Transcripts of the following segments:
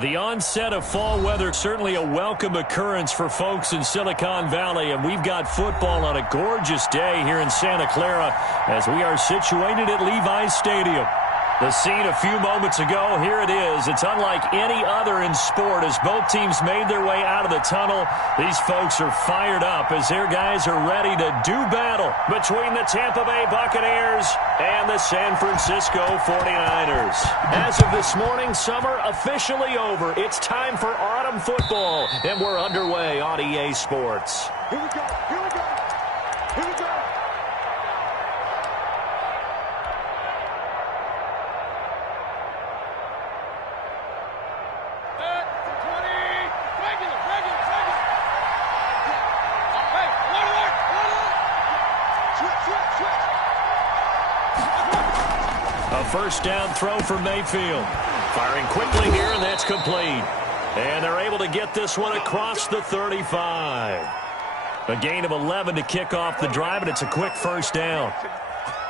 The onset of fall weather, certainly a welcome occurrence for folks in Silicon Valley, and we've got football on a gorgeous day here in Santa Clara as we are situated at Levi's Stadium. The scene a few moments ago, here it is. It's unlike any other in sport as both teams made their way out of the tunnel. These folks are fired up as their guys are ready to do battle between the Tampa Bay Buccaneers and the San Francisco 49ers. As of this morning, summer officially over. It's time for autumn football, and we're underway on EA Sports. Here we go, here we go, here we go. First down throw for Mayfield. Firing quickly here, and that's complete. And they're able to get this one across the 35. A gain of 11 to kick off the drive, and it's a quick first down.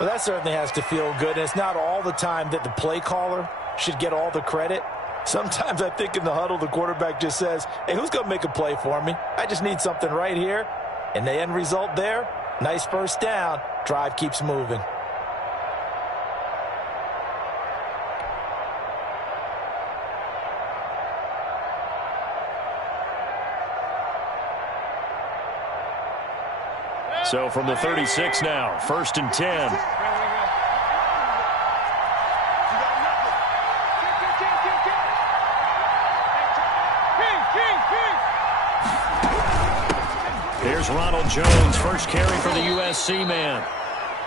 Well, that certainly has to feel good. And it's not all the time that the play caller should get all the credit. Sometimes I think in the huddle, the quarterback just says, hey, who's going to make a play for me? I just need something right here. And the end result there, nice first down. Drive keeps moving. So from the 36 now, 1st and 10. Here's Ronald Jones, first carry for the USC man.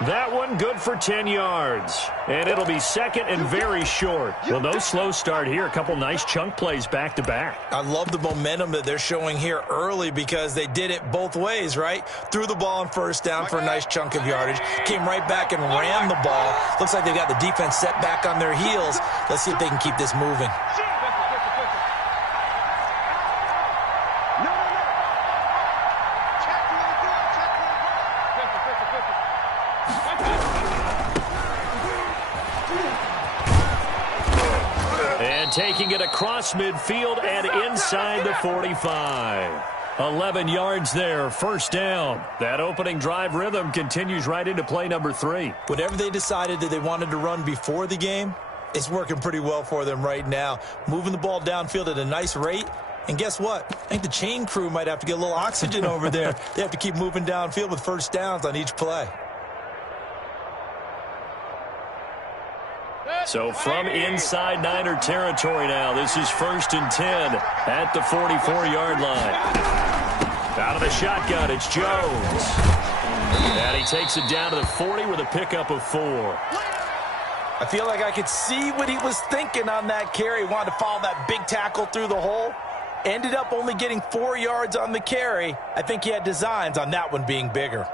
That one good for 10 yards. And it'll be second and very short. Well, no slow start here. A couple nice chunk plays back-to-back. I love the momentum that they're showing here early because they did it both ways, right? Threw the ball on first down for a nice chunk of yardage. Came right back and ran the ball. Looks like they've got the defense set back on their heels. Let's see if they can keep this moving. Taking it across midfield and inside the 45. 11 yards there, first down. That opening drive rhythm continues right into play number 3. Whatever they decided that they wanted to run before the game, it's working pretty well for them right now. Moving the ball downfield at a nice rate. And guess what? I think the chain crew might have to get a little oxygen over there. They have to keep moving downfield with first downs on each play. So from inside Niner territory now, this is 1st and 10 at the 44-yard line. Out of the shotgun, it's Jones. And he takes it down to the 40 with a pickup of 4. I feel like I could see what he was thinking on that carry. He wanted to follow that big tackle through the hole. Ended up only getting 4 yards on the carry. I think he had designs on that one being bigger.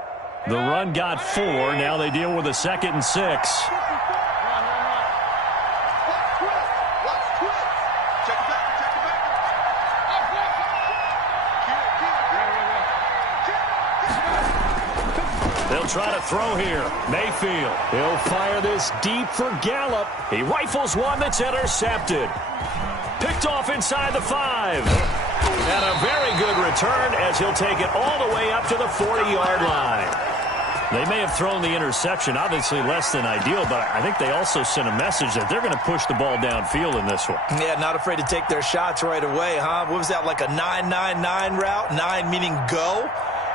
The run got 4. Now they deal with a 2nd and 6. They'll try to throw here. Mayfield. He'll fire this deep for Gallup. He rifles one that's intercepted. Picked off inside the 5. And a very good return as he'll take it all the way up to the 40-yard line. They may have thrown the interception, obviously less than ideal, but I think they also sent a message that they're going to push the ball downfield in this one. Yeah, not afraid to take their shots right away, huh? What was that, like a 9-9-9 route? 9 meaning go?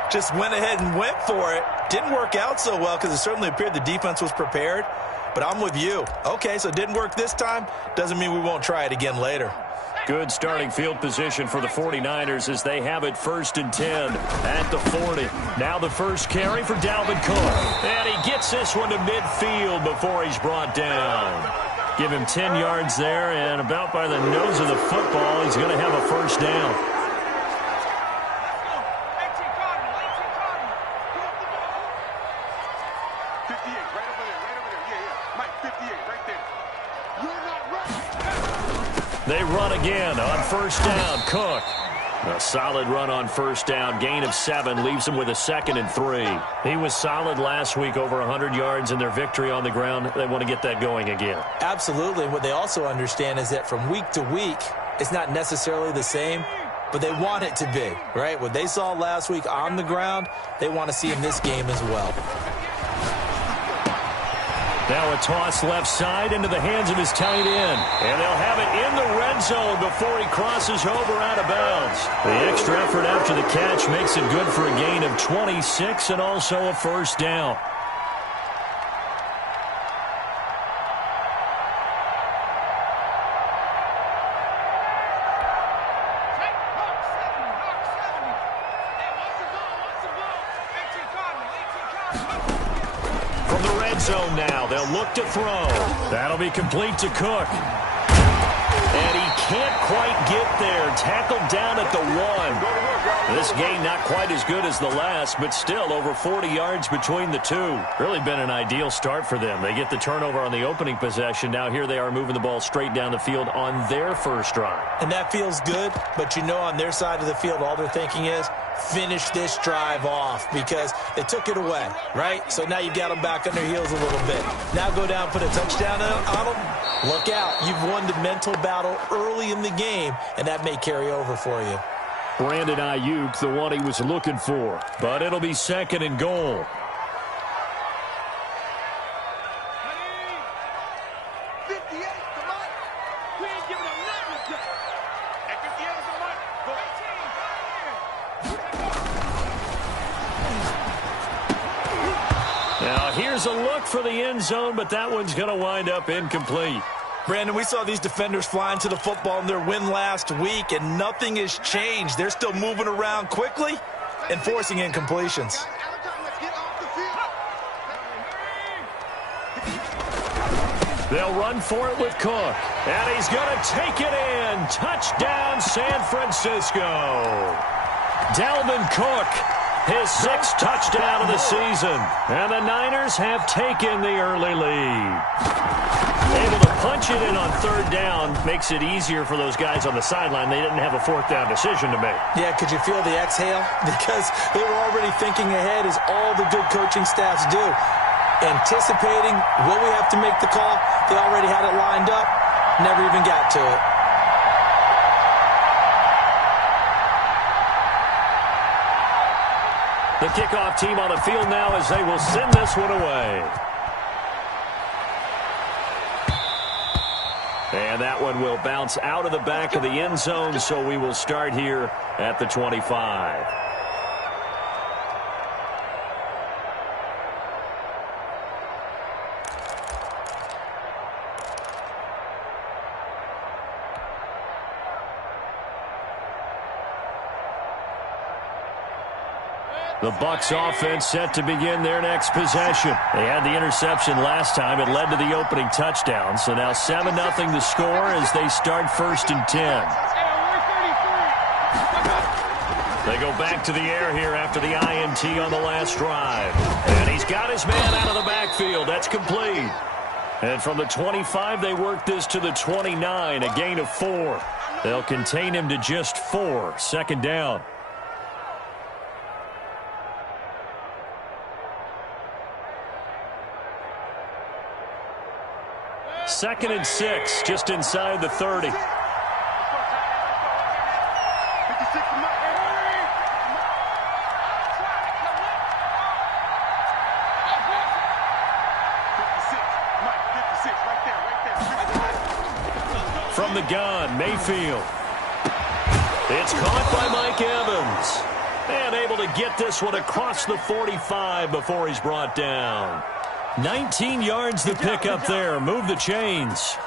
Just went ahead and went for it. Didn't work out so well because it certainly appeared the defense was prepared. But I'm with you. Okay, so it didn't work this time. Doesn't mean we won't try it again later. Good starting field position for the 49ers as they have it 1st and 10 at the 40. Now the first carry for Dalvin Cook. And he gets this one to midfield before he's brought down. Give him 10 yards there, and about by the nose of the football, he's going to have a first down. They run again on first down. Cook. A solid run on first down. Gain of 7 leaves him with a 2nd and 3. He was solid last week, over 100 yards in their victory on the ground. They want to get that going again. Absolutely. What they also understand is that from week to week, it's not necessarily the same, but they want it to be, right? What they saw last week on the ground, they want to see in this game as well. Now a toss left side into the hands of his tight end. And they'll have it in the red zone before he crosses over out of bounds. The extra effort after the catch makes it good for a gain of 26 and also a first down. Zone now. They'll look to throw. That'll be complete to Cook. And he can't quite get there. Tackled down at the 1. This game not quite as good as the last, but still over 40 yards between the two. Really been an ideal start for them. They get the turnover on the opening possession. Now here they are moving the ball straight down the field on their first drive. And that feels good, but you know on their side of the field all they're thinking is, finish this drive off because they took it away, right? So now you've got them back on their heels a little bit. Now go down, put a touchdown on them. Look out. You've won the mental battle early in the game, and that may carry over for you. Brandon Ayuk, the one he was looking for, but it'll be second and goal. Now here's a look for the end zone, but that one's going to wind up incomplete. Brandon, we saw these defenders flying to the football in their win last week, and nothing has changed. They're still moving around quickly and forcing incompletions. They'll run for it with Cook, and he's going to take it in. Touchdown, San Francisco. Dalvin Cook, his 6th touchdown of the season, and the Niners have taken the early lead. Able to punch it in on third down makes it easier for those guys on the sideline. They didn't have a fourth down decision to make. Yeah, could you feel the exhale? Because they were already thinking ahead, as all the good coaching staffs do. Anticipating, will we have to make the call? They already had it lined up, never even got to it. The kickoff team on the field now as they will send this one away. And that one will bounce out of the back of the end zone, so we will start here at the 25. The Bucs offense set to begin their next possession. They had the interception last time. It led to the opening touchdown. So now 7-0 the score as they start 1st and 10. They go back to the air here after the INT on the last drive. And he's got his man out of the backfield. That's complete. And from the 25, they work this to the 29, a gain of 4. They'll contain him to just 4, 2nd down. Second and 6, just inside the 30. From the gun, Mayfield. It's caught by Mike Evans. And able to get this one across the 45 before he's brought down. 19 yards to pick up there. Move the chains.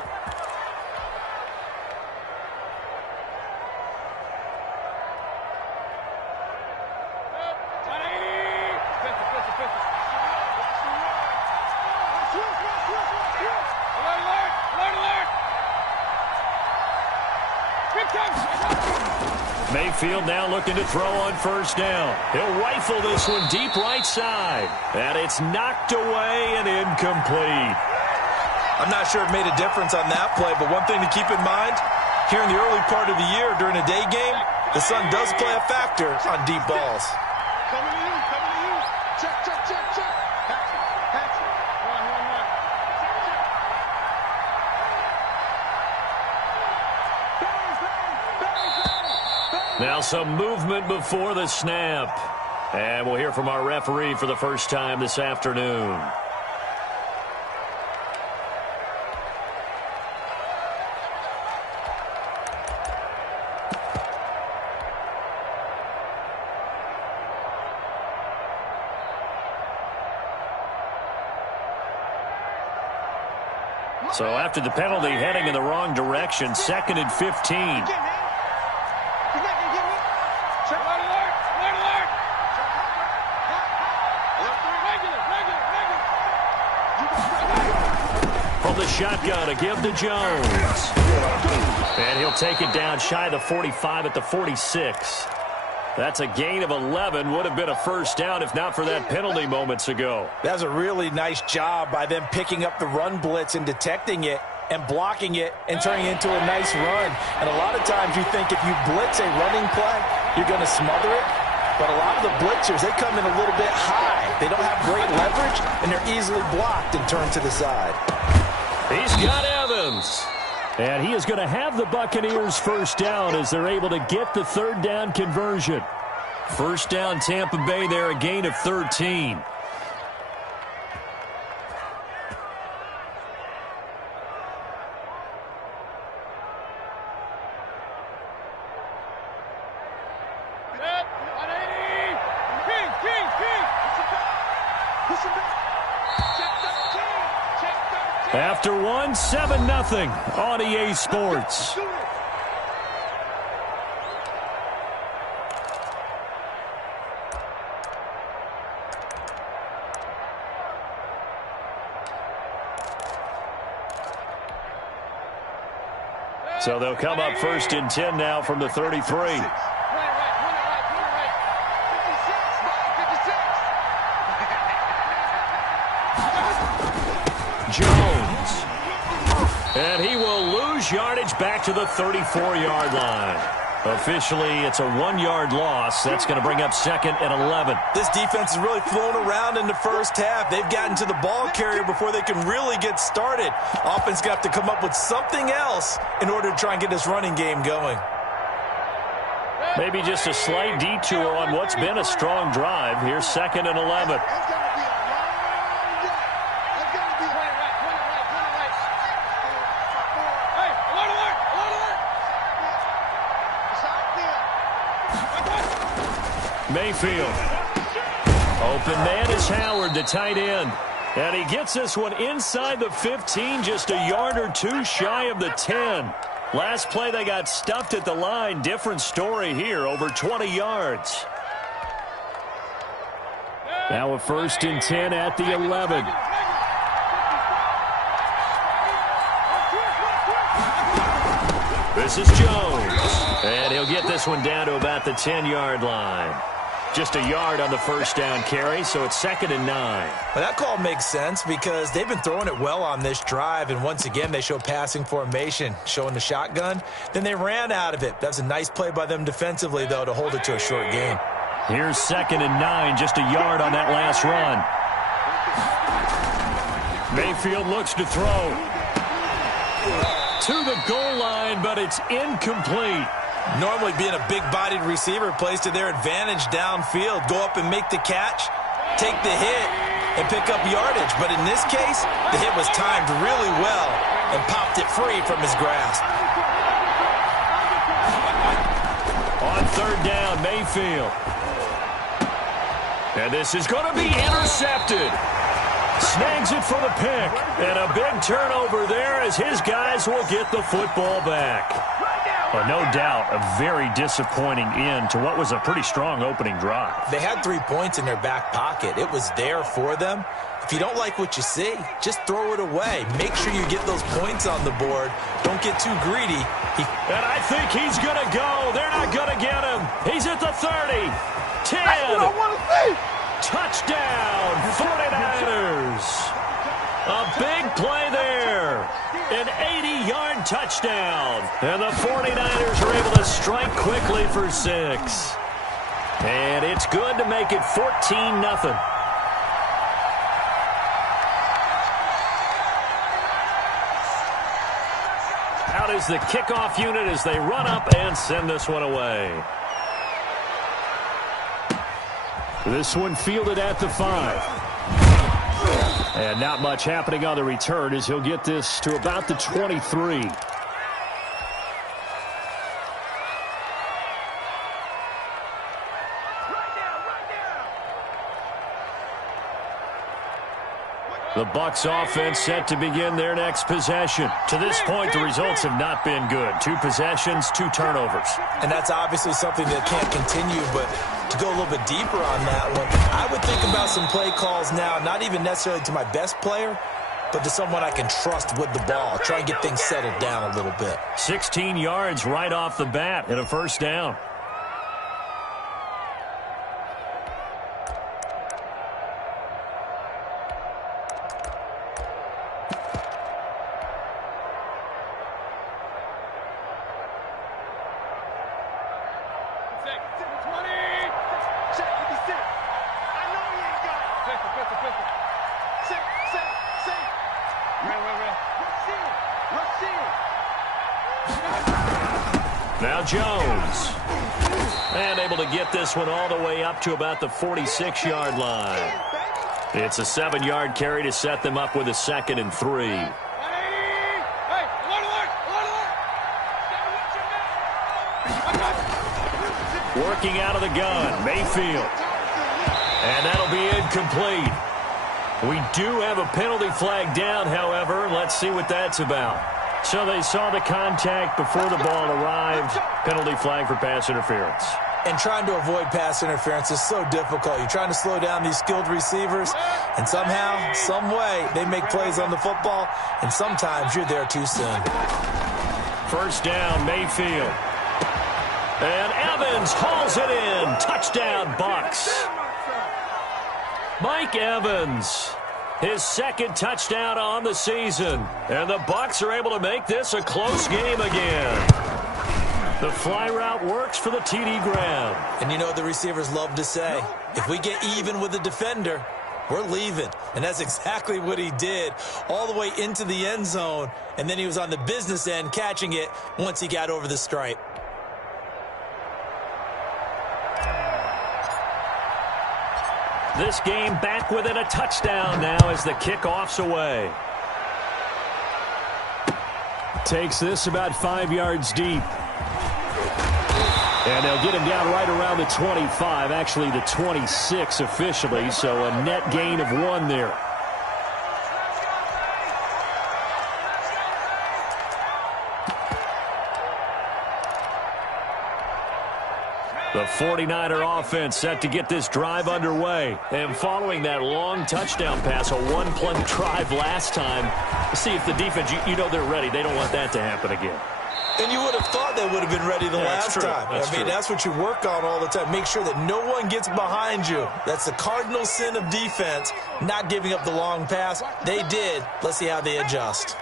Mayfield now looking to throw on 1st down. He'll rifle this one deep right side. And it's knocked away and incomplete. I'm not sure it made a difference on that play, but one thing to keep in mind, here in the early part of the year during a day game, the sun does play a factor on deep balls. Coming to you, coming to you. Check, check, check, check. Patch it. Run. Check, check. Now some movement before the snap. And we'll hear from our referee for the first time this afternoon. So after the penalty, heading in the wrong direction, 2nd and 15. From the shotgun, a give to Jones. And he'll take it down shy of the 45 at the 46. That's a gain of 11. Would have been a first down if not for that penalty moments ago. That was a really nice job by them picking up the run blitz and detecting it and blocking it and turning it into a nice run. And a lot of times you think if you blitz a running play, you're going to smother it. But a lot of the blitzers, they come in a little bit high. They don't have great leverage, and they're easily blocked and turned to the side. He's got Evans. And he is going to have the Buccaneers first down as they're able to get the third down conversion. First down Tampa Bay there, a gain of 13. After one, 7-0 on EA Sports. So they'll come up 1st and 10 now from the 33. Jones. And he will lose yardage back to the 34-yard line. Officially, it's a 1-yard loss. That's going to bring up 2nd and 11. This defense has really flown around in the first half. They've gotten to the ball carrier before they can really get started. Offense got to come up with something else in order to try and get this running game going. Maybe just a slight detour on what's been a strong drive. Here's 2nd and 11. Mayfield. Open man is Howard, the tight end. And he gets this one inside the 15, just a yard or two shy of the 10. Last play, they got stuffed at the line. Different story here, over 20 yards. Now a 1st and 10 at the 11. This is Jones. And he'll get this one down to about the 10-yard line. Just a yard on the first down carry, so it's 2nd and 9. Well, that call makes sense because they've been throwing it well on this drive, and once again they show passing formation, showing the shotgun. Then they ran out of it. That's a nice play by them defensively, though, to hold it to a short gain. Here's 2nd and 9, just a yard on that last run. Mayfield looks to throw. To the goal line, but it's incomplete. Normally being a big-bodied receiver plays to their advantage downfield. Go up and make the catch, take the hit, and pick up yardage. But in this case, the hit was timed really well and popped it free from his grasp. On 3rd down, Mayfield. And this is going to be intercepted. Snags it for the pick. And a big turnover there as his guys will get the football back. Well, no doubt, a very disappointing end to what was a pretty strong opening drive. They had 3 points in their back pocket. It was there for them. If you don't like what you see, just throw it away. Make sure you get those points on the board. Don't get too greedy. And I think he's going to go. They're not going to get him. He's at the 30. 10. That's what I want to see. Touchdown, 49ers. A big play there. An 80-yard touchdown. And the 49ers are able to strike quickly for 6. And it's good to make it 14-0. Out is the kickoff unit as they run up and send this one away. This one fielded at the 5. And not much happening on the return as he'll get this to about the 23. The Bucs offense set to begin their next possession. To this point, the results have not been good. 2 possessions, 2 turnovers. And that's obviously something that can't continue, but to go a little bit deeper on that one, I would think about some play calls now, not even necessarily to my best player, but to someone I can trust with the ball. Try and get things settled down a little bit. 16 yards right off the bat and a first down. Now Jones. And able to get this one all the way up to about the 46-yard line. It's a 7-yard carry to set them up with a 2nd and 3. Working out of the gun, Mayfield. And that'll be incomplete. We do have a penalty flag down, however. Let's see what that's about. So they saw the contact before the ball arrived. Penalty flag for pass interference. And trying to avoid pass interference is so difficult. You're trying to slow down these skilled receivers, and somehow, some way, they make plays on the football, and sometimes you're there too soon. First down, Mayfield. And Evans hauls it in. Touchdown, Bucs. Mike Evans, his 2nd touchdown on the season. And the Bucs are able to make this a close game again. The fly route works for the TD grab. And you know the receivers love to say, if we get even with the defender, we're leaving. And that's exactly what he did, all the way into the end zone. And then he was on the business end catching it once he got over the stripe. This game back within a touchdown now as the kickoff's away. Takes this about 5 yards deep. And they'll get him down right around the 25, actually the 26 officially, so a net gain of 1 there. The 49er offense set to get this drive underway. And following that long touchdown pass, a 1-play drive last time, see if the defense, you know they're ready. They don't want that to happen again. And you would have thought they would have been ready the last time. I mean, that's what you work on all the time. Make sure that no one gets behind you. That's the cardinal sin of defense, not giving up the long pass. They did. Let's see how they adjust.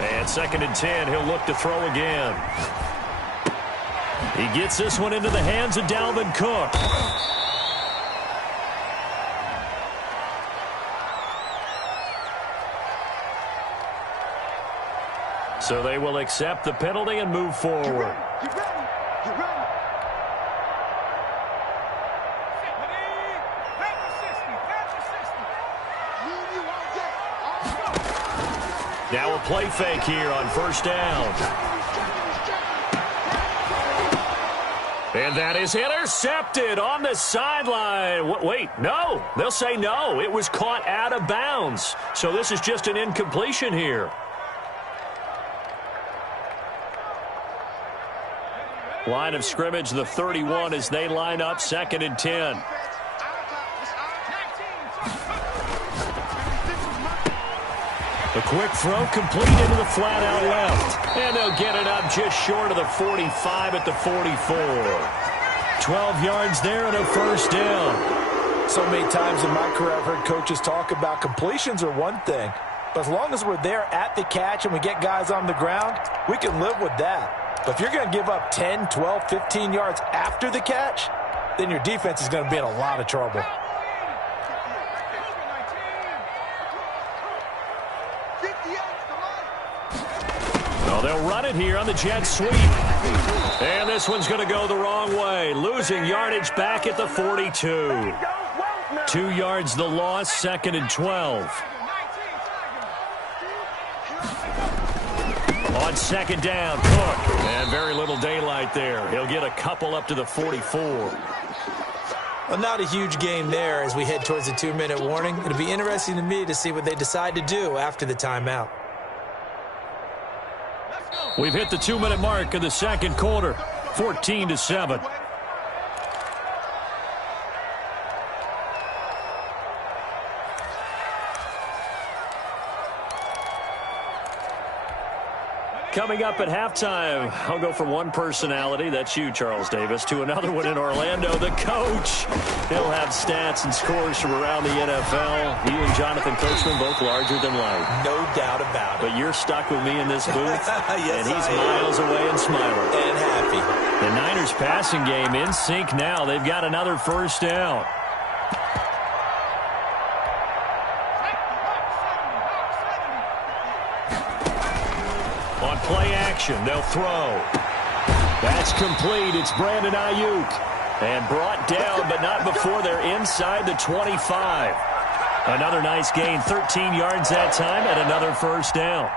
And 2nd and 10, he'll look to throw again. He gets this one into the hands of Dalvin Cook. So they will accept the penalty and move forward. Now a play fake here on first down. And that is intercepted on the sideline. Wait, no. They'll say no. It was caught out of bounds. So this is just an incompletion here. Line of scrimmage, the 31, as they line up 2nd and 10. The quick throw complete into the flat out left. And they'll get it up just short of the 45 at the 44. 12 yards there and a first down. So many times in my career I've heard coaches talk about completions are one thing. But as long as we're there at the catch and we get guys on the ground, we can live with that. But if you're going to give up 10, 12, 15 yards after the catch, then your defense is going to be in a lot of trouble. Well, they'll run it here on the jet sweep. And this one's going to go the wrong way. Losing yardage back at the 42. 2 yards the loss, 2nd and 12. On 2nd down, Cook. And very little daylight there. He'll get a couple up to the 44. Well, not a huge game there as we head towards the 2-minute warning. It'll be interesting to me to see what they decide to do after the timeout. We've hit the 2-minute mark of the 2nd quarter, 14-7. Coming up at halftime, I'll go from one personality, that's you, Charles Davis, to another one in Orlando, the coach. He'll have stats and scores from around the NFL. He and Jonathan Coachman both larger than life. No doubt about it. But you're stuck with me in this booth, yes, and he's miles away and smiling. And happy. The Niners passing game in sync now. They've got another first down. On play action, they'll throw. That's complete. It's Brandon Ayuk. And brought down, but not before they're inside the 25. Another nice gain, 13 yards that time, and another first down.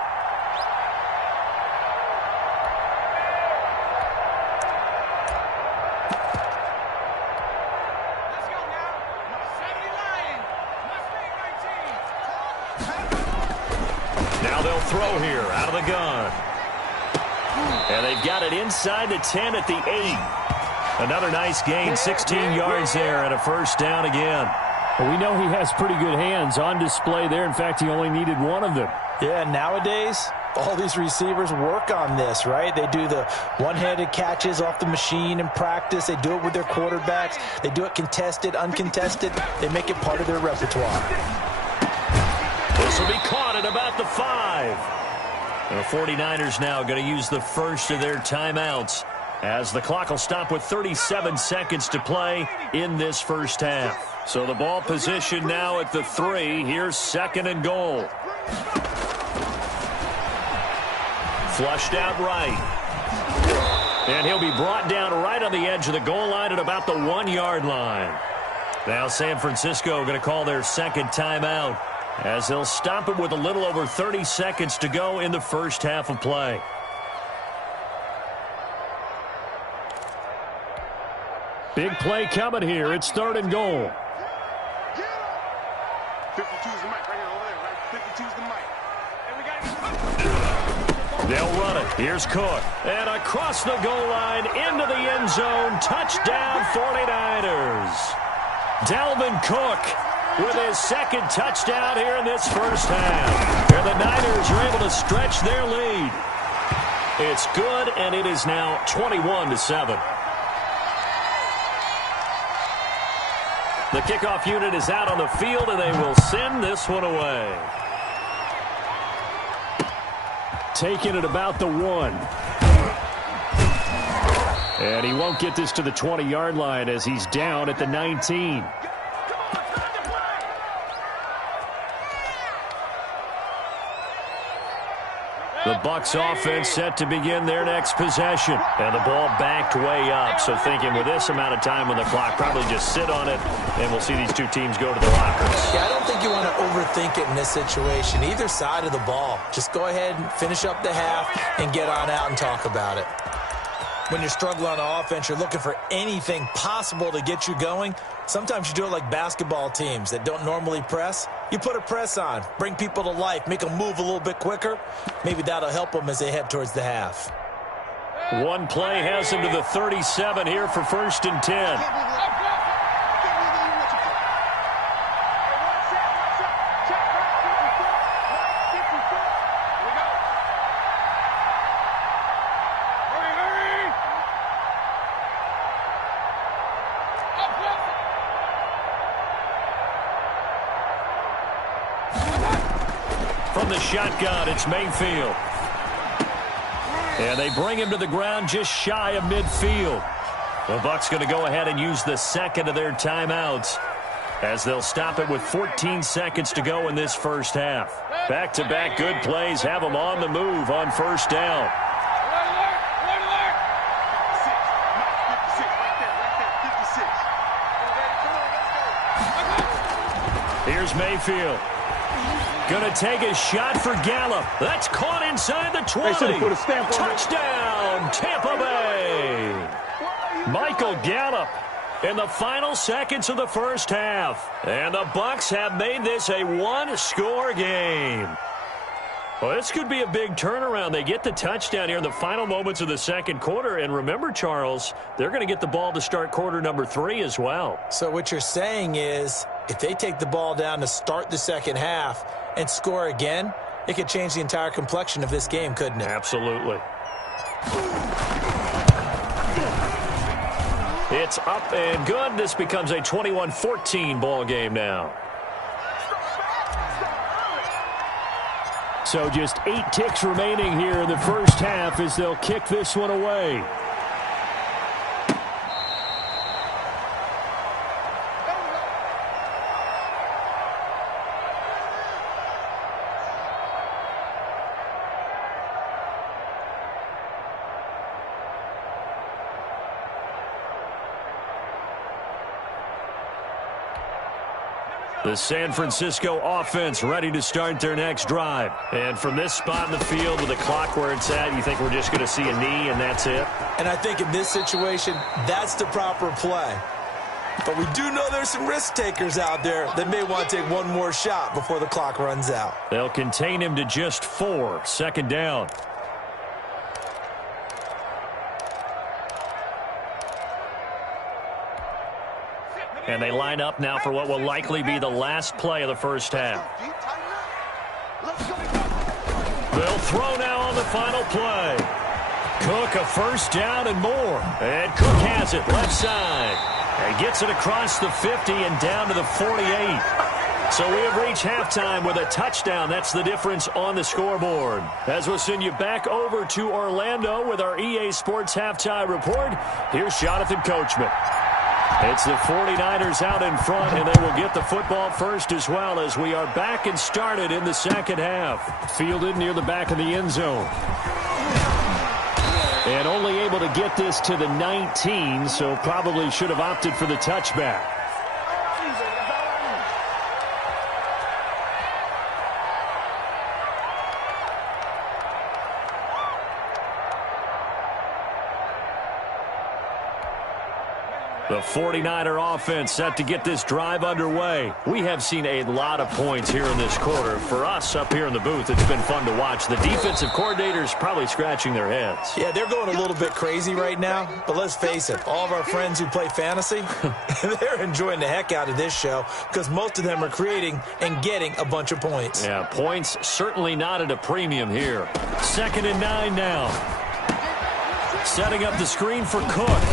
Now they'll throw here out of the gun. And they've got it inside the 10 at the 8. Another nice gain, 16 yards there, and a first down again. Well, we know he has pretty good hands on display there. In fact, he only needed one of them. Yeah, nowadays, all these receivers work on this, right? They do the one-handed catches off the machine in practice. They do it with their quarterbacks. They do it contested, uncontested. They make it part of their repertoire. This will be caught at about the 5. And the 49ers now going to use the first of their timeouts as the clock will stop with 37 seconds to play in this first half. So the ball position now at the 3. Here's 2nd and goal. Flushed out right. And he'll be brought down right on the edge of the goal line at about the 1-yard line. Now San Francisco going to call their second timeout as they'll stop it with a little over 30 seconds to go in the first half of play. Big play coming here. It's 3rd and goal. 52's the mic right here over there, right? 52's the mic. They'll run it. Here's Cook. And across the goal line into the end zone. Touchdown 49ers. Dalvin Cook with his second touchdown here in this first half. And the Niners are able to stretch their lead. It's good, and it is now 21-7. The kickoff unit is out on the field, and they will send this one away. Taking it about the 1. And he won't get this to the 20-yard line as he's down at the 19. The Bucs offense set to begin their next possession. And the ball backed way up. So thinking with this amount of time on the clock, probably just sit on it, and we'll see these two teams go to the lockers. Yeah, I don't think you want to overthink it in this situation. Either side of the ball. Just go ahead and finish up the half and get on out and talk about it. When you're struggling on offense, you're looking for anything possible to get you going. Sometimes you do it like basketball teams that don't normally press. You put a press on, bring people to life, make them move a little bit quicker. Maybe that'll help them as they head towards the half. One play has him to the 37 here for 1st and 10. From the shotgun, it's Mayfield. And they bring him to the ground just shy of midfield. The Bucs going to go ahead and use the second of their timeouts as they'll stop it with 14 seconds to go in this first half. Back-to-back good plays have them on the move on first down. Here's Mayfield. Going to take a shot for Gallup. That's caught inside the 20. Touchdown, Tampa Bay. Michael Gallup in the final seconds of the first half. And the Bucs have made this a one-score game. Well, this could be a big turnaround. They get the touchdown here in the final moments of the second quarter. And remember, Charles, they're going to get the ball to start quarter number 3 as well. So what you're saying is, if they take the ball down to start the second half and score again, it could change the entire complexion of this game, couldn't it? Absolutely. It's up and good. This becomes a 21-14 ball game now. So just 8 ticks remaining here in the first half as they'll kick this one away. The San Francisco offense ready to start their next drive. And from this spot in the field with the clock where it's at, you think we're just going to see a knee and that's it? And I think in this situation, that's the proper play. But we do know there's some risk takers out there that may want to take one more shot before the clock runs out. They'll contain him to just 4. Second down. And they line up now for what will likely be the last play of the first half. They'll throw now on the final play. Cook a first down and more. And Cook has it left side. And gets it across the 50 and down to the 48. So we have reached halftime with a touchdown. That's the difference on the scoreboard. As we'll send you back over to Orlando with our EA Sports Halftime Report, here's Jonathan Coachman. It's the 49ers out in front, and they will get the football first as well as we are back and started in the second half. Fielded near the back of the end zone. And only able to get this to the 19, so probably should have opted for the touchback. The 49er offense set to get this drive underway. We have seen a lot of points here in this quarter. For us up here in the booth, it's been fun to watch. The defensive coordinators probably scratching their heads. Yeah, they're going a little bit crazy right now. But let's face it, all of our friends who play fantasy, they're enjoying the heck out of this show because most of them are creating and getting a bunch of points. Yeah, points certainly not at a premium here. 2nd and 9 now. Setting up the screen for Cook.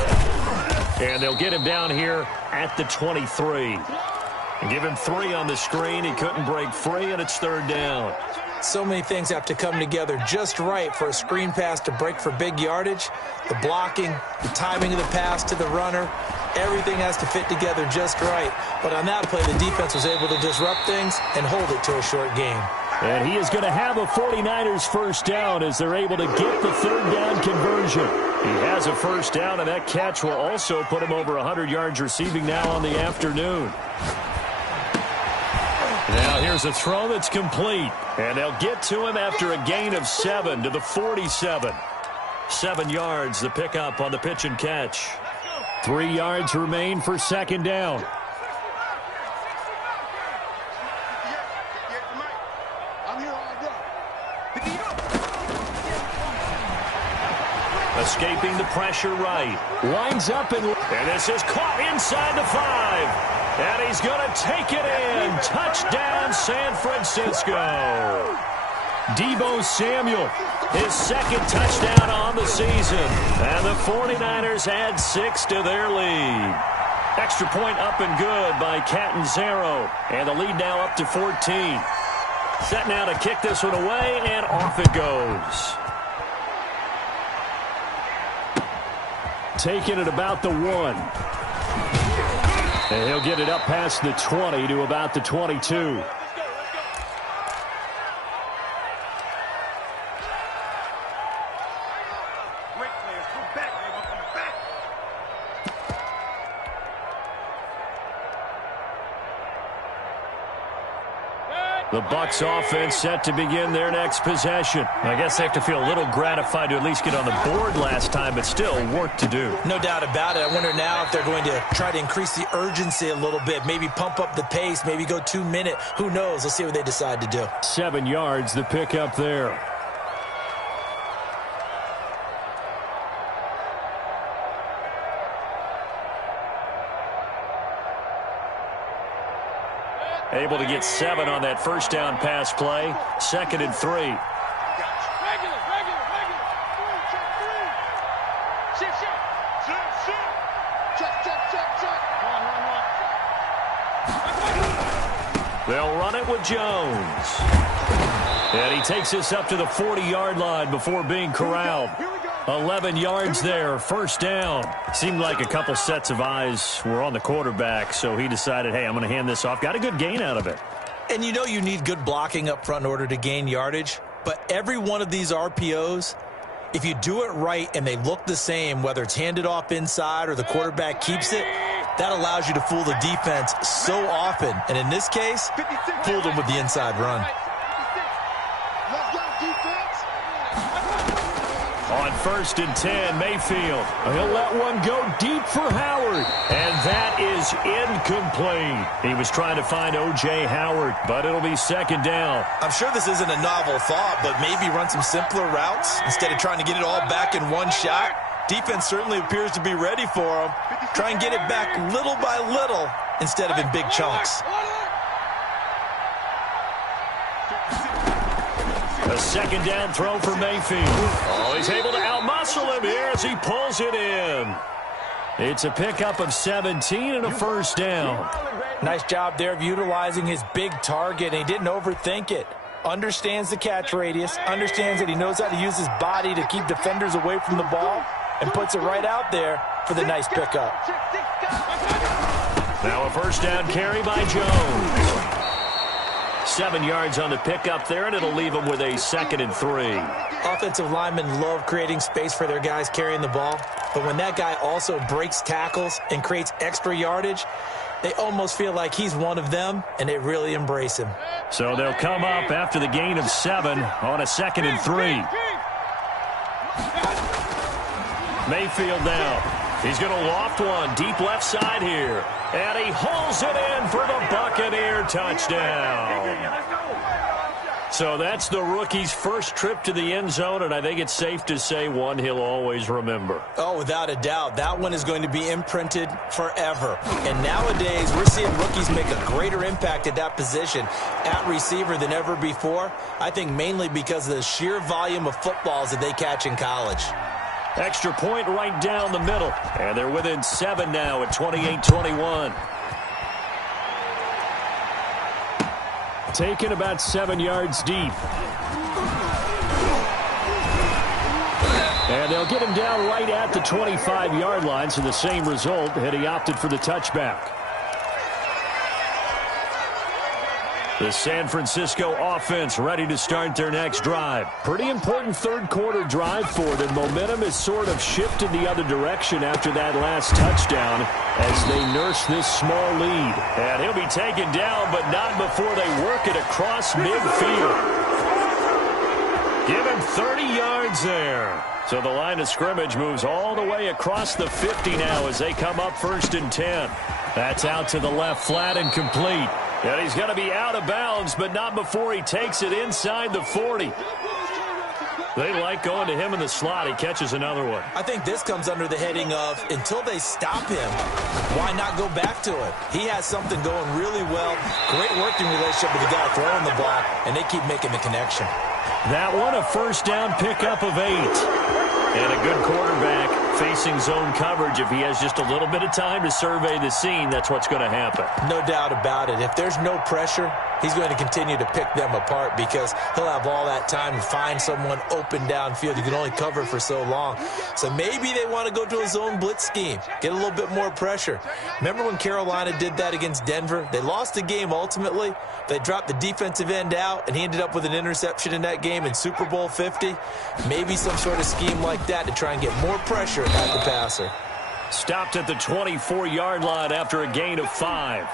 And they'll get him down here at the 23. And give him 3 on the screen. He couldn't break free, and it's 3rd down. So many things have to come together just right for a screen pass to break for big yardage. The blocking, the timing of the pass to the runner, everything has to fit together just right. But on that play, the defense was able to disrupt things and hold it to a short game. And he is going to have a 49ers first down as they're able to get the 3rd down conversion. He has a first down, and that catch will also put him over 100 yards receiving now on the afternoon. Now here's a throw that's complete. And they'll get to him after a gain of 7 to the 47. 7 yards, the pickup on the pitch and catch. 3 yards remain for 2nd down. Escaping the pressure right. Winds up and this is caught inside the 5. And he's going to take it in. Touchdown, San Francisco. Deebo Samuel, his 2nd touchdown on the season. And the 49ers add 6 to their lead. Extra point up and good by Catanzaro. And the lead now up to 14. Set now to kick this one away, and off it goes. Taken at about the 1. And he'll get it up past the 20 to about the 22. The Bucs offense set to begin their next possession. I guess they have to feel a little gratified to at least get on the board last time, but still work to do. No doubt about it. I wonder now if they're going to try to increase the urgency a little bit, maybe pump up the pace, maybe go 2 minute. Who knows? Let's see what they decide to do. 7 yards, the pickup there. Able to get 7 on that first down pass play. 2nd and 3. Regular. Check. They'll run it with Jones. And he takes this up to the 40-yard line before being corralled. 11 yards there, first down. Seemed like a couple sets of eyes were on the quarterback, so he decided, hey, I'm going to hand this off. Got a good gain out of it. And you know you need good blocking up front in order to gain yardage, but every one of these RPOs, if you do it right and they look the same, whether it's handed off inside or the quarterback keeps it, that allows you to fool the defense so often. And in this case, fooled them with the inside run. On 1st and 10, Mayfield. He'll let one go deep for Howard. And that is incomplete. He was trying to find O.J. Howard, but it'll be 2nd down. I'm sure this isn't a novel thought, but maybe run some simpler routes instead of trying to get it all back in one shot. Defense certainly appears to be ready for him. Try and get it back little by little instead of in big chunks. A 2nd down throw for Mayfield. Oh, he's able to outmuscle him here as he pulls it in. It's a pickup of 17 and a first down. Nice job there of utilizing his big target. He didn't overthink it. Understands the catch radius. Understands that he knows how to use his body to keep defenders away from the ball. And puts it right out there for the nice pickup. Now a first down carry by Jones. 7 yards on the pickup there, and it'll leave them with a 2nd and 3. Offensive linemen love creating space for their guys carrying the ball, but when that guy also breaks tackles and creates extra yardage, they almost feel like he's one of them, and they really embrace him. So they'll come up after the gain of 7 on a 2nd and 3. Mayfield now. He's going to loft one deep left side here. And he hauls it in for the Buccaneer touchdown. So that's the rookie's first trip to the end zone, and I think it's safe to say one he'll always remember. Oh, without a doubt. That one is going to be imprinted forever. And nowadays, we're seeing rookies make a greater impact at that position at receiver than ever before. I think mainly because of the sheer volume of footballs that they catch in college. Extra point right down the middle. And they're within 7 now at 28-21. Taken about 7 yards deep. And they'll get him down right at the 25-yard line, so the same result had he opted for the touchback. The San Francisco offense ready to start their next drive. Pretty important third quarter drive for them. Momentum has sort of shifted the other direction after that last touchdown as they nurse this small lead. And he'll be taken down, but not before they work it across midfield. Give him 30 yards there. So the line of scrimmage moves all the way across the 50 now as they come up 1st and 10. That's out to the left flat and complete. And he's going to be out of bounds, but not before he takes it inside the 40. They like going to him in the slot. He catches another one. I think this comes under the heading of until they stop him, why not go back to it? He has something going really well. Great working relationship with the guy throwing the ball, and they keep making the connection. That one a first down pickup of 8. And a good quarterback facing zone coverage. If he has just a little bit of time to survey the scene, that's what's going to happen. No doubt about it. If there's no pressure, he's going to continue to pick them apart because he'll have all that time to find someone open downfield. You can only cover for so long. So maybe they want to go to a zone blitz scheme, get a little bit more pressure. Remember when Carolina did that against Denver? They lost the game ultimately. They dropped the defensive end out, and he ended up with an interception in that game in Super Bowl 50. Maybe some sort of scheme like that to try and get more pressure at the passer. Stopped at the 24-yard line after a gain of 5.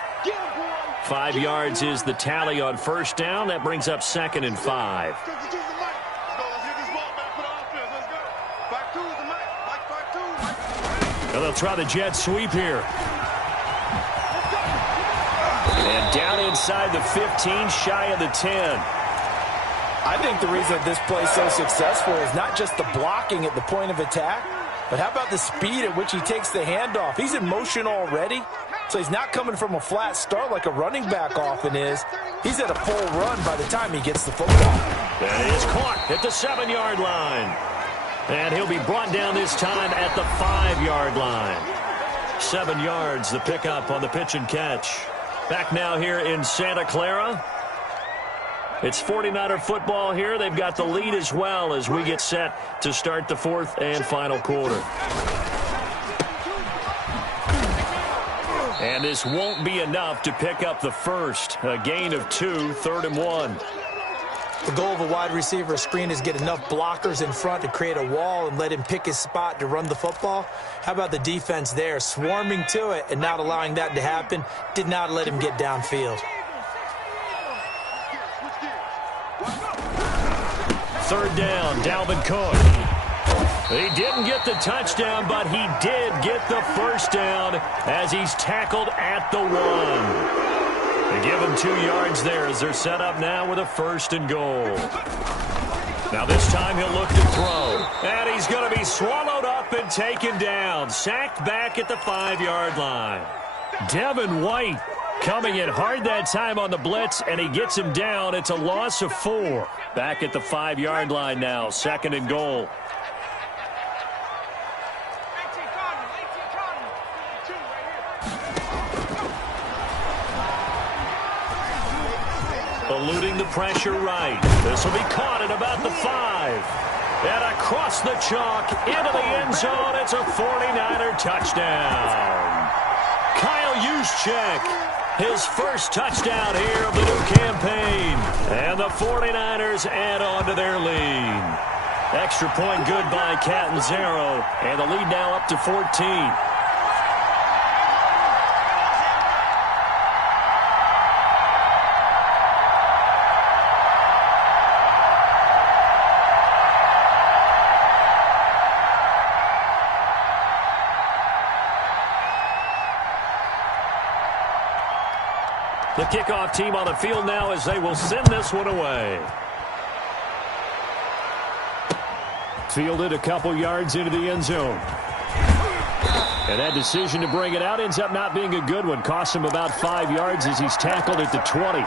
5 yards is the tally on first down. That brings up 2nd and 5. And they'll try the jet sweep here. And down inside the 15, shy of the 10. I think the reason that this play is so successful is not just the blocking at the point of attack, but how about the speed at which he takes the handoff? He's in motion already, so he's not coming from a flat start like a running back often is. He's at a full run by the time he gets the football. That is caught at the 7-yard line. And he'll be brought down this time at the 5-yard line. 7 yards, the pickup on the pitch and catch. Back now here in Santa Clara. It's 49er football here. They've got the lead as well as we get set to start the 4th and final quarter. And this won't be enough to pick up the first. A gain of 2, 3rd and 1. The goal of a wide receiver screen is get enough blockers in front to create a wall and let him pick his spot to run the football. How about the defense there, swarming to it and not allowing that to happen? Did not let him get downfield. 3rd down, Dalvin Cook. He didn't get the touchdown, but he did get the first down as he's tackled at the 1. They give him 2 yards there as they're set up now with a 1st and goal. Now this time he'll look to throw. And he's going to be swallowed up and taken down. Sacked back at the 5-yard line. Devin White coming in hard that time on the blitz, and he gets him down. It's a loss of 4. Back at the 5-yard line now, 2nd and goal. Eluding the pressure right. This will be caught at about the 5. And across the chalk into the end zone. It's a 49er touchdown. Kyle Juszczyk, his first touchdown here of the new campaign. And the 49ers add on to their lead. Extra point good by Catanzaro. And the lead now up to 14. The kickoff team on the field now as they will send this one away. Fielded a couple yards into the end zone. And that decision to bring it out ends up not being a good one. Costs him about 5 yards as he's tackled at the 20.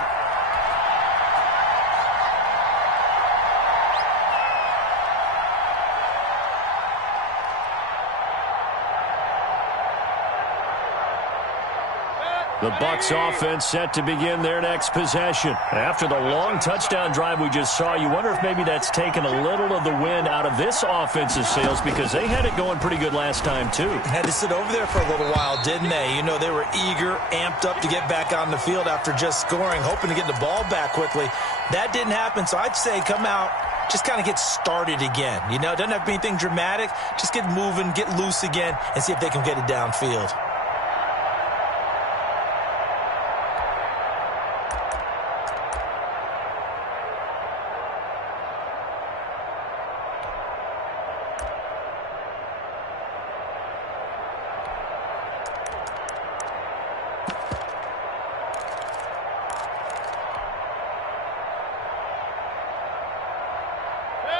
The Bucs offense set to begin their next possession. After the long touchdown drive we just saw, you wonder if maybe that's taken a little of the wind out of this offensive sails because they had it going pretty good last time too. Had to sit over there for a little while, didn't they? You know, they were eager, amped up to get back on the field after just scoring, hoping to get the ball back quickly. That didn't happen, so I'd say come out, just kind of get started again. You know, it doesn't have to be anything dramatic. Just get moving, get loose again, and see if they can get it downfield.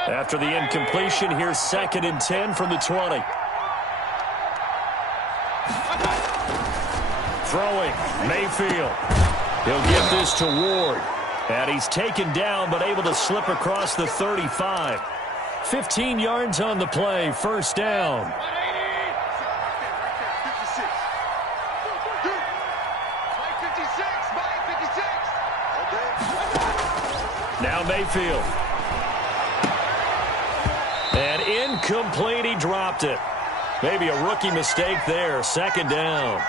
After the incompletion, here's 2nd and 10 from the 20. Throwing, Mayfield. He'll give this to Ward. And he's taken down but able to slip across the 35. 15 yards on the play, first down. Now Mayfield. And incomplete, he dropped it. Maybe a rookie mistake there, second down.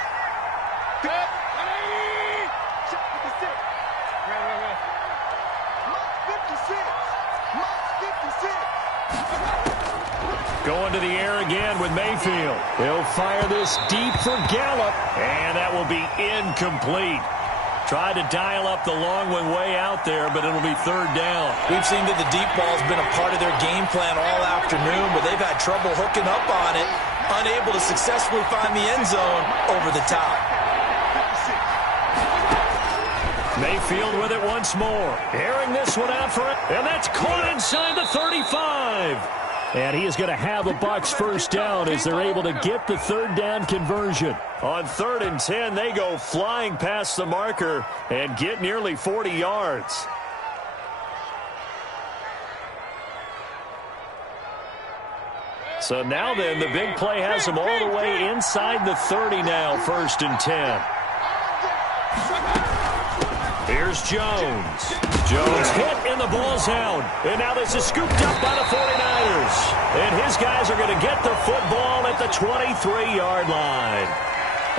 Going to the air again with Mayfield. He'll fire this deep for Gallup, and that will be incomplete. Tried to dial up the long one way out there, but it'll be third down. We've seen that the deep ball's been a part of their game plan all afternoon, but they've had trouble hooking up on it, unable to successfully find the end zone over the top. Mayfield with it once more. Airing this one out for it, and that's caught inside the 35. And he is going to have the Bucs first down as they're able to get the third down conversion. On 3rd and 10, they go flying past the marker and get nearly 40 yards. So now then, the big play has them all the way inside the 30 now, 1st and 10. Here's Jones. Jones hit and the ball's out. And now this is scooped up by the 49ers. And his guys are going to get the football at the 23-yard line.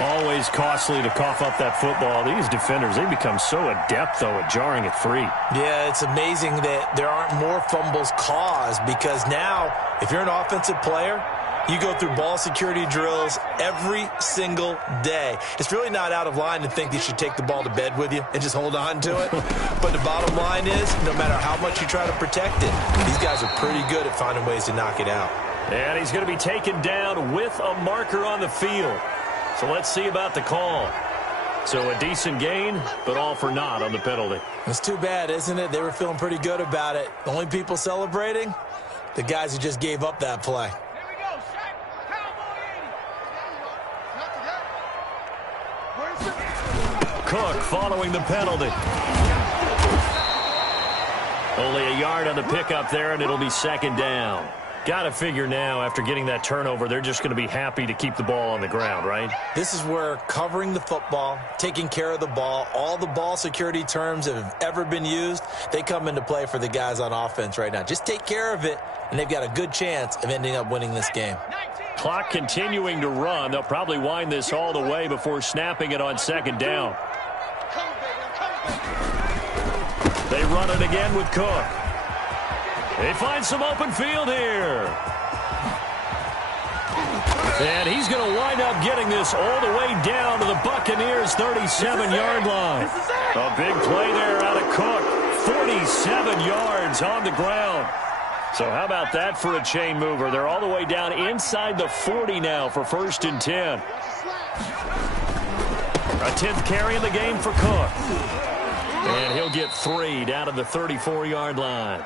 Always costly to cough up that football. These defenders, they become so adept, though, at jarring it free. Yeah, it's amazing that there aren't more fumbles caused because now, if you're an offensive player, you go through ball security drills every single day. It's really not out of line to think you should take the ball to bed with you and just hold on to it. But the bottom line is, no matter how much you try to protect it, these guys are pretty good at finding ways to knock it out. And he's going to be taken down with a marker on the field. So let's see about the call. So a decent gain, but all for naught on the penalty. It's too bad, isn't it? They were feeling pretty good about it. The only people celebrating, the guys who just gave up that play. Cook following the penalty. Only a yard on the pickup there, and it'll be second down. Got to figure now, after getting that turnover, they're just going to be happy to keep the ball on the ground, right? This is where covering the football, taking care of the ball, all the ball security terms that have ever been used, they come into play for the guys on offense right now. Just take care of it, and they've got a good chance of ending up winning this game. Clock continuing to run. They'll probably wind this all the way before snapping it on second down. They run it again with Cook. They find some open field here. And he's going to wind up getting this all the way down to the Buccaneers' 37-yard line. A big play there out of Cook. 47 yards on the ground. So how about that for a chain mover? They're all the way down inside the 40 now for 1st and 10. A 10th carry in the game for Cook. And he'll get 3 down to the 34-yard line.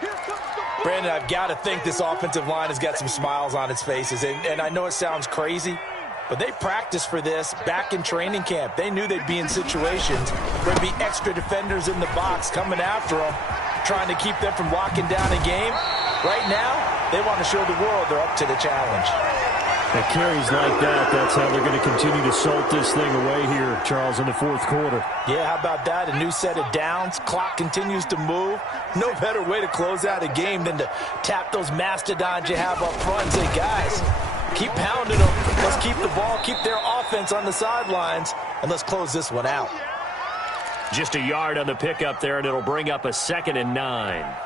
Brandon, I've got to think this offensive line has got some smiles on its faces. And I know it sounds crazy, but they practiced for this back in training camp. They knew they'd be in situations where there'd be extra defenders in the box coming after them, trying to keep them from locking down a game. Right now, they want to show the world they're up to the challenge. At carries like that, that's how they're going to continue to salt this thing away here, Charles, in the 4th quarter. Yeah, how about that? A new set of downs. Clock continues to move. No better way to close out a game than to tap those mastodons you have up front and say, guys, keep pounding them. Let's keep the ball, keep their offense on the sidelines, and let's close this one out. Just a yard on the pickup there, and it'll bring up a 2nd and 9.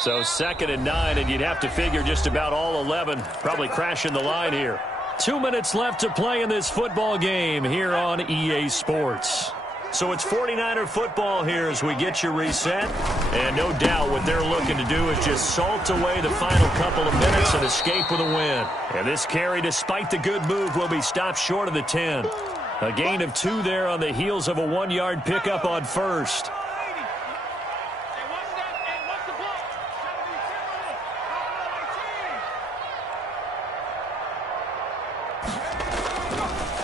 So 2nd and 9, and you'd have to figure just about all 11 probably crashing the line here. 2 minutes left to play in this football game here on EA Sports. So it's 49er football here as we get you reset. And no doubt what they're looking to do is just salt away the final couple of minutes and escape with a win. And this carry, despite the good move, will be stopped short of the 10. A gain of 2 there on the heels of a 1-yard pickup on 1st.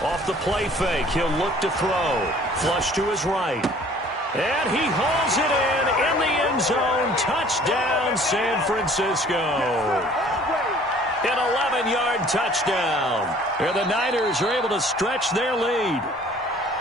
Off the play fake, he'll look to throw. Flush to his right. And he hauls it in the end zone. Touchdown, San Francisco. An 11-yard touchdown. And the Niners are able to stretch their lead.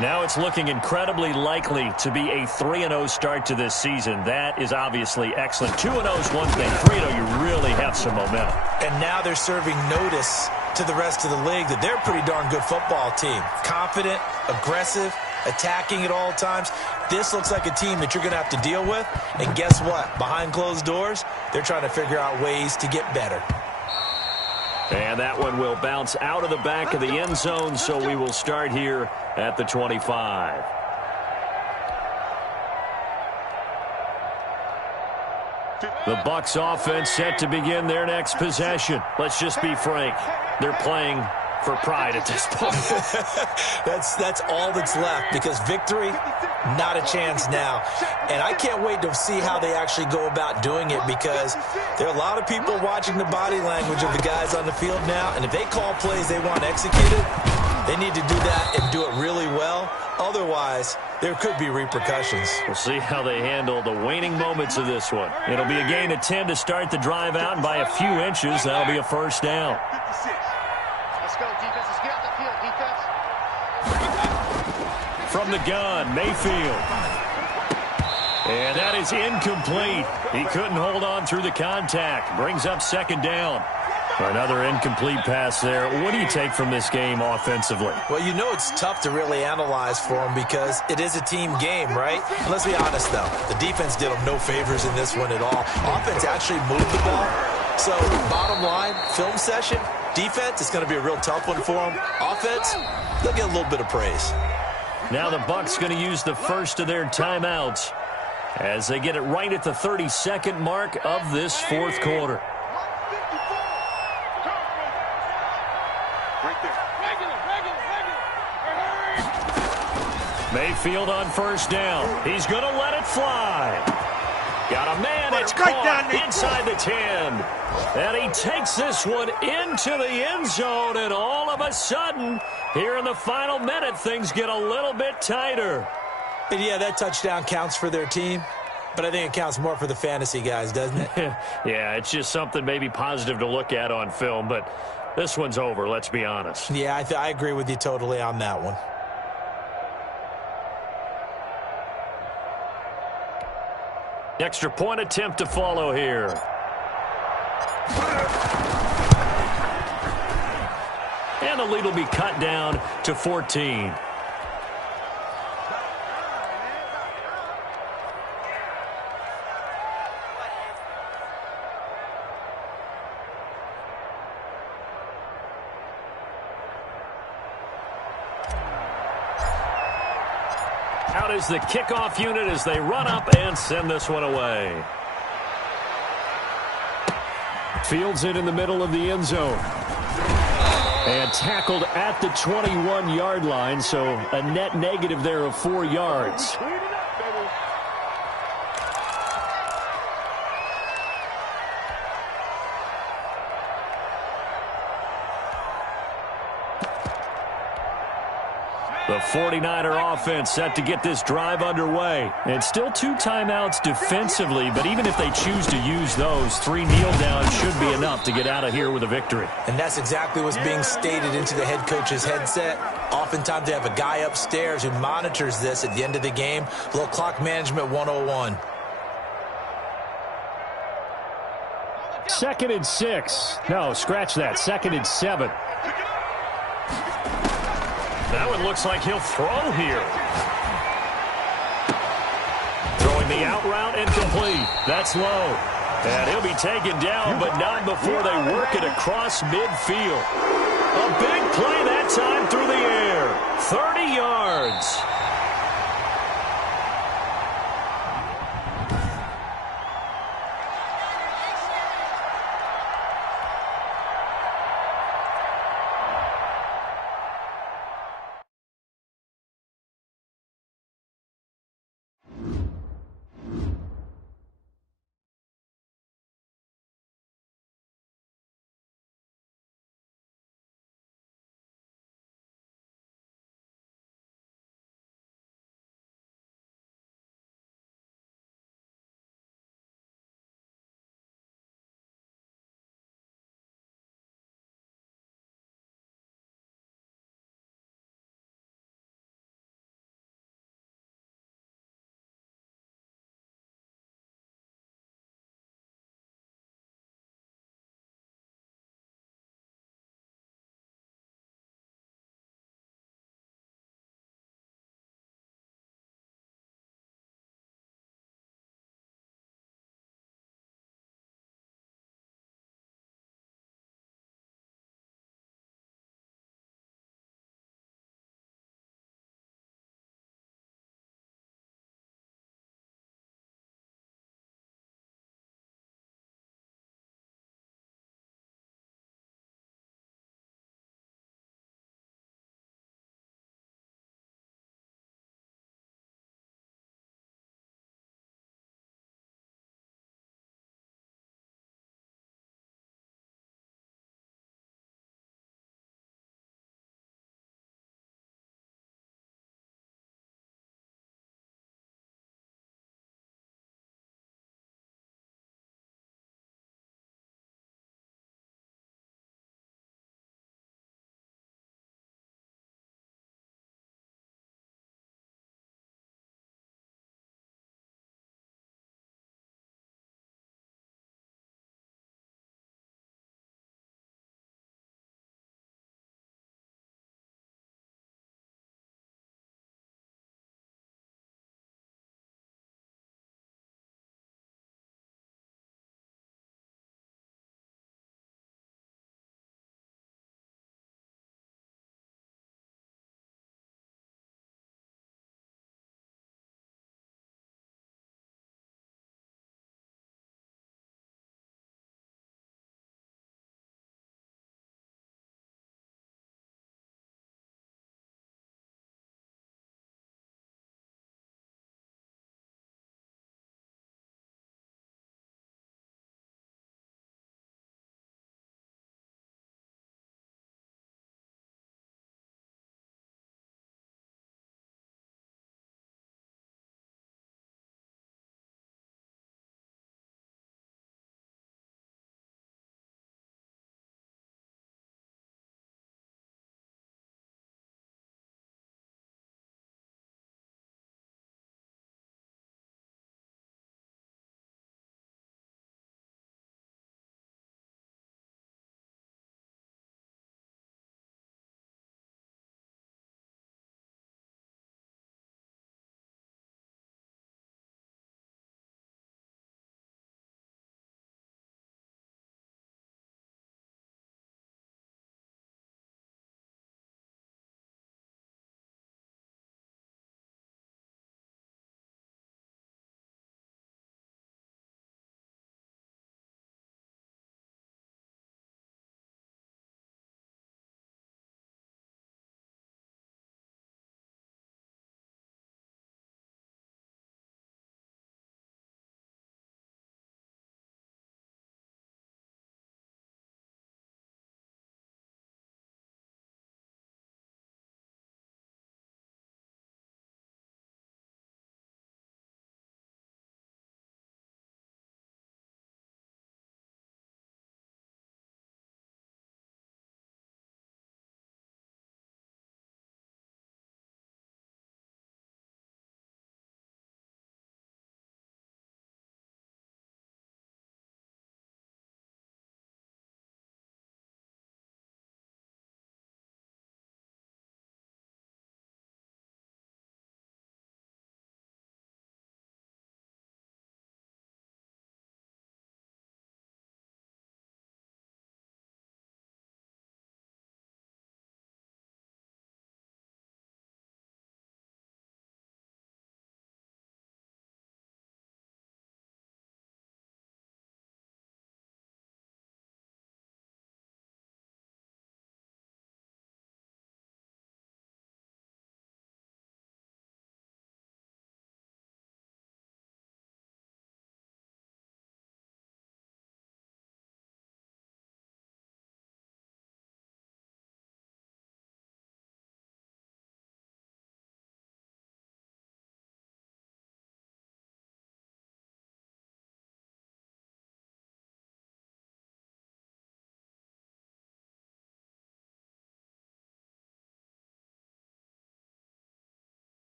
Now it's looking incredibly likely to be a 3-0 start to this season. That is obviously excellent. 2-0 is one thing. 3-0, you really have some momentum. And now they're serving notice to the rest of the league that they're a pretty darn good football team. Confident, aggressive, attacking at all times. This looks like a team that you're going to have to deal with. And guess what? Behind closed doors, they're trying to figure out ways to get better. And that one will bounce out of the back of the end zone, so we will start here at the 25. The Bucs offense set to begin their next possession. Let's just be frank. They're playing for pride at this point. That's all that's left, because victory, not a chance now. And I can't wait to see how they actually go about doing it, because there are a lot of people watching the body language of the guys on the field now, and if they call plays they want executed, they need to do that and do it really well. Otherwise, there could be repercussions. We'll see how they handle the waning moments of this one. It'll be a gain of 10 to start the drive out, and by a few inches, that'll be a first down. Let's go, defense. Let's get out the field, defense. From the gun, Mayfield. And that is incomplete. He couldn't hold on through the contact. Brings up second down. Another incomplete pass there. What do you take from this game offensively? Well, you know it's tough to really analyze for them because it is a team game, right? And let's be honest, though. The defense did them no favors in this one at all. Offense actually moved the ball. So, bottom line, film session, defense is going to be a real tough one for them. Offense, they'll get a little bit of praise. Now the Bucs going to use the first of their timeouts as they get it right at the 32nd mark of this fourth quarter. Mayfield on first down. He's going to let it fly. Got a man. It's caught inside the 10. And he takes this one into the end zone. And all of a sudden, here in the final minute, things get a little bit tighter. And yeah, that touchdown counts for their team. But I think it counts more for the fantasy guys, doesn't it? Yeah, it's just something maybe positive to look at on film. But this one's over, let's be honest. Yeah, I agree with you totally on that one. Extra point attempt to follow here. And the lead will be cut down to 14. Out is the kickoff unit as they run up and send this one away. Fields it in the middle of the end zone. And tackled at the 21-yard line, so a net negative there of 4 yards. The 49er offense set to get this drive underway. And still 2 timeouts defensively, but even if they choose to use those, 3 kneel downs should be enough to get out of here with a victory. And that's exactly what's being stated into the head coach's headset. Oftentimes they have a guy upstairs who monitors this at the end of the game. A little clock management 101. 2nd and 6. No, scratch that. 2nd and 7. That one looks like he'll throw here. Throwing the out route incomplete. That's low. And he'll be taken down, but not before they work it across midfield. A big play that time through the air. 30 yards.